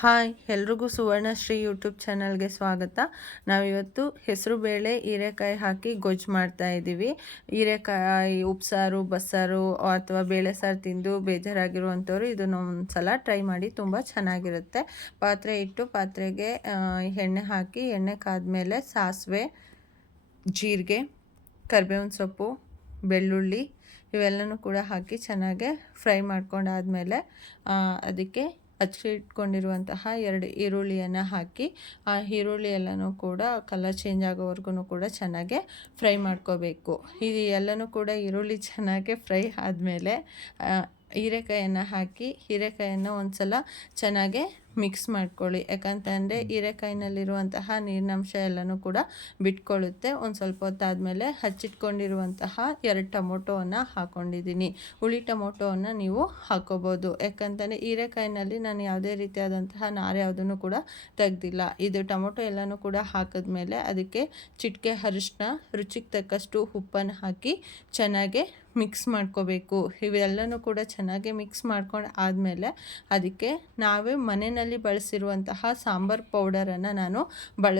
Hi, ಎಲ್ರಿಗೂ ಸುವರ್ಣಶ್ರೀ YouTube ಚಾನಲ್ಗೆ ಸ್ವಾಗತ. ನಾವಿವತ್ತು ಹೆಸರು ಬೇಳೆ, ಹೀರೆಕಾಯಿ ಹಾಕಿ ಗೊಜ್ಜು ಮಾಡ್ತಾ ಇದ್ದೀವಿ. ಹೀರೆಕಾಯಿ, ಉಪ್ಸಾರು, ಬಸ್ಸಾರು ಅಥವಾ ಬೇಳೆ ಸಾರು ತಿಂದು ಬೇಜಾರಾಗಿರುವಂಥವ್ರು ಇದನ್ನು ಒಂದು ಸಲ ಟ್ರೈ ಮಾಡಿ, ತುಂಬ ಚೆನ್ನಾಗಿರುತ್ತೆ. ಪಾತ್ರೆ ಇಟ್ಟು ಪಾತ್ರೆಗೆ ಎಣ್ಣೆ ಹಾಕಿ, ಎಣ್ಣೆ ಕಾದ್ಮೇಲೆ ಸಾಸಿವೆ, ಜೀರಿಗೆ, ಕರಿಬೇವಿನ ಸೊಪ್ಪು, ಬೆಳ್ಳುಳ್ಳಿ ಇವೆಲ್ಲನೂ ಕೂಡ ಹಾಕಿ ಚೆನ್ನಾಗೆ ಫ್ರೈ ಮಾಡ್ಕೊಂಡಾದಮೇಲೆ ಅದಕ್ಕೆ ಹಚ್ಚಿಟ್ಕೊಂಡಿರುವಂತಹ ಎರಡು ಈರುಳ್ಳಿಯನ್ನು ಹಾಕಿ, ಆ ಈರುಳ್ಳಿ ಎಲ್ಲನೂ ಕೂಡ ಕಲರ್ ಚೇಂಜ್ ಆಗೋವರೆಗೂ ಕೂಡ ಚೆನ್ನಾಗೆ ಫ್ರೈ ಮಾಡ್ಕೋಬೇಕು. ಇದು ಎಲ್ಲನೂ ಕೂಡ ಈರುಳ್ಳಿ ಚೆನ್ನಾಗಿ ಫ್ರೈ ಆದಮೇಲೆ ಹೀರೆಕಾಯನ್ನು ಹಾಕಿ, ಹೀರೆಕಾಯನ್ನು ಒಂದು ಸಲ ಚೆನ್ನಾಗೆ ಮಿಕ್ಸ್ ಮಾಡ್ಕೊಳ್ಳಿ. ಯಾಕಂತಂದರೆ ಹೀರೆಕಾಯಿನಲ್ಲಿರುವಂತಹ ನೀರಿನಂಶ ಎಲ್ಲನೂ ಕೂಡ ಬಿಟ್ಕೊಳ್ಳುತ್ತೆ. ಒಂದು ಸ್ವಲ್ಪ ಹೊತ್ತಾದಮೇಲೆ ಹಚ್ಚಿಟ್ಕೊಂಡಿರುವಂತಹ ಎರಡು ಟೊಮೊಟೊವನ್ನು ಹಾಕ್ಕೊಂಡಿದ್ದೀನಿ ಹುಳಿ ಟೊಮೊಟೊವನ್ನು ನೀವು ಹಾಕೋಬೋದು. ಯಾಕಂತಂದರೆ ಹೀರೆಕಾಯಿನಲ್ಲಿ ನಾನು ಯಾವುದೇ ರೀತಿಯಾದಂತಹ ನಾರು ಯಾವುದನ್ನು ಕೂಡ ತೆಗ್ದಿಲ್ಲ. ಇದು ಟೊಮೊಟೊ ಎಲ್ಲನೂ ಕೂಡ ಹಾಕಿದ್ಮೇಲೆ ಅದಕ್ಕೆ ಚಿಟಿಕೆ ಅರಿಶಿನ ರುಚಿಗೆ ತಕ್ಕಷ್ಟು ಉಪ್ಪನ್ನು ಹಾಕಿ ಚೆನ್ನಾಗೆ ಮಿಕ್ಸ್ ಮಾಡ್ಕೋಬೇಕು. ಇವೆಲ್ಲನೂ ಕೂಡ ಚೆನ್ನಾಗಿ ಮಿಕ್ಸ್ ಮಾಡ್ಕೊಂಡು ಆದಮೇಲೆ ಅದಕ್ಕೆ ನಾವೇ ಮನೆಯಲ್ಲಿ ಬಳಸಿರುವಂತಹ ಸಾಂಬಾರು ಪೌಡರನ್ನು ನಾನು ಬಳ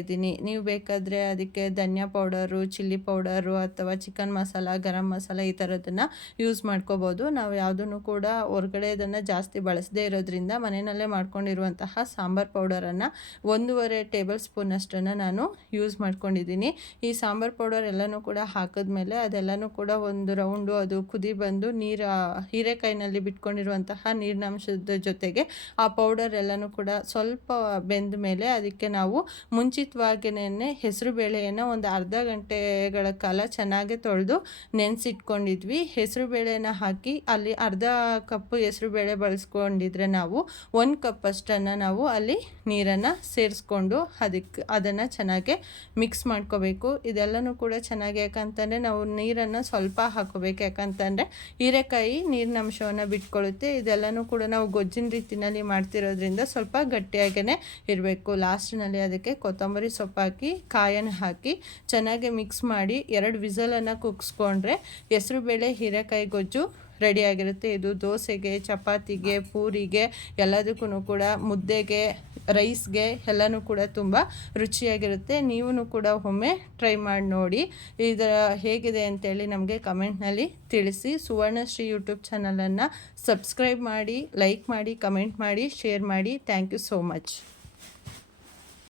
ಇದ್ದೀನಿ. ನೀವು ಬೇಕಾದರೆ ಅದಕ್ಕೆ ಧನಿಯಾ ಪೌಡರು, ಚಿಲ್ಲಿ ಪೌಡರು ಅಥವಾ ಚಿಕನ್ ಮಸಾಲ, ಗರಂ ಮಸಾಲ ಈ ಥರದನ್ನು ಯೂಸ್ ಮಾಡ್ಕೋಬೋದು. ನಾವು ಯಾವುದನ್ನು ಕೂಡ ಹೊರ್ಗಡೆ ಅದನ್ನು ಜಾಸ್ತಿ ಬಳಸದೇ ಇರೋದ್ರಿಂದ ಮನೆಯಲ್ಲೇ ಮಾಡ್ಕೊಂಡಿರುವಂತಹ ಸಾಂಬಾರು ಪೌಡರನ್ನು ಒಂದೂವರೆ ಟೇಬಲ್ ಸ್ಪೂನ್ ಅಷ್ಟನ್ನು ನಾನು ಯೂಸ್ ಮಾಡ್ಕೊಂಡಿದ್ದೀನಿ. ಈ ಸಾಂಬಾರು ಪೌಡರ್ ಎಲ್ಲನೂ ಕೂಡ ಹಾಕಿದ್ಮೇಲೆ ಅದೆಲ್ಲನೂ ಕೂಡ ಒಂದು ರೌಂಡು ಅದು ಕುದಿ ಬಂದು ನೀರು, ಹೀರೆಕಾಯಿನಲ್ಲಿ ಬಿಟ್ಕೊಂಡಿರುವಂತಹ ನೀರಿನಂಶದ ಜೊತೆಗೆ ಆ ಎಲ್ಲನೂ ಕೂಡ ಸ್ವಲ್ಪ ಬೆಂದ ಮೇಲೆ ಅದಕ್ಕೆ ನಾವು ಮುಂಚಿತವಾಗಿನೇ ಹೆಸರು ಬೇಳೆಯನ್ನು ಒಂದು ಅರ್ಧ ಗಂಟೆಗಳ ಕಾಲ ಚೆನ್ನಾಗಿ ತೊಳೆದು ನೆನೆಸಿಟ್ಕೊಂಡಿದ್ವಿ. ಹೆಸರು ಬೇಳೆನ ಹಾಕಿ ಅಲ್ಲಿ ಅರ್ಧ ಕಪ್ಪು ಹೆಸರು ಬೇಳೆ ಬಳಸ್ಕೊಂಡಿದ್ರೆ ನಾವು ಒಂದು ಕಪ್ ಅಷ್ಟನ್ನು ನಾವು ಅಲ್ಲಿ ನೀರನ್ನು ಸೇರಿಸ್ಕೊಂಡು ಅದಕ್ಕೆ ಅದನ್ನು ಚೆನ್ನಾಗಿ ಮಿಕ್ಸ್ ಮಾಡ್ಕೋಬೇಕು. ಇದೆಲ್ಲನೂ ಕೂಡ ಚೆನ್ನಾಗಿ ಯಾಕಂತಂದರೆ ನಾವು ನೀರನ್ನು ಸ್ವಲ್ಪ ಹಾಕೋಬೇಕು. ಯಾಕಂತಂದರೆ ಹೀರೆಕಾಯಿ ನೀರಿನ ಅಂಶವನ್ನು ಬಿಟ್ಕೊಳ್ಳುತ್ತೆ ಇದೆಲ್ಲನೂ ಕೂಡ ನಾವು ಗೊಜ್ಜಿನ ರೀತಿಯಲ್ಲಿ ಮಾಡ್ತಿರೋದ್ರಿಂದ ಸ್ವಲ್ಪ ಗಟ್ಟಿಯಾಗೇ ಇರಬೇಕು. ಲಾಸ್ಟ್ನಲ್ಲಿ ಅದಕ್ಕೆ ಕೊತ್ತಂಬರಿ ಸೊಪ್ಪು ಹಾಕಿ, ಕಾಯನ್ನು ಹಾಕಿ, ಚೆನ್ನಾಗಿ ಮಿಕ್ಸ್ ಮಾಡಿ ಎರಡು ವಿಸಲನ್ನು ಕುಗ್ಸ್ಕೊಂಡ್ರೆ ಹೆಸರುಬೇಳೆ ಹೀರೆಕಾಯಿ ಗೊಜ್ಜು ರೆಡಿಯಾಗಿರುತ್ತೆ ಇದು ದೋಸೆಗೆ, ಚಪಾತಿಗೆ, ಪೂರಿಗೆ ಎಲ್ಲದಕ್ಕೂ ಕೂಡ ಮುದ್ದೆಗೆ ರೈಸ್ಗೆ ಎಲ್ಲನೂ ಕೂಡ ತುಂಬ ರುಚಿಯಾಗಿರುತ್ತೆ. ನೀವು ಕೂಡ ಒಮ್ಮೆ ಟ್ರೈ ಮಾಡಿ ನೋಡಿ. ಇದರ ಹೇಗಿದೆ ಅಂತೇಳಿ ನಮಗೆ ಕಮೆಂಟ್ನಲ್ಲಿ ತಿಳಿಸಿ. ಸುವರ್ಣಶ್ರೀ ಯೂಟ್ಯೂಬ್ ಚಾನಲನ್ನು ಸಬ್ಸ್ಕ್ರೈಬ್ ಮಾಡಿ ಲೈಕ್ ಮಾಡಿ ಕಮೆಂಟ್ ಮಾಡಿ ಶೇರ್ ಮಾಡಿ. Thank you so much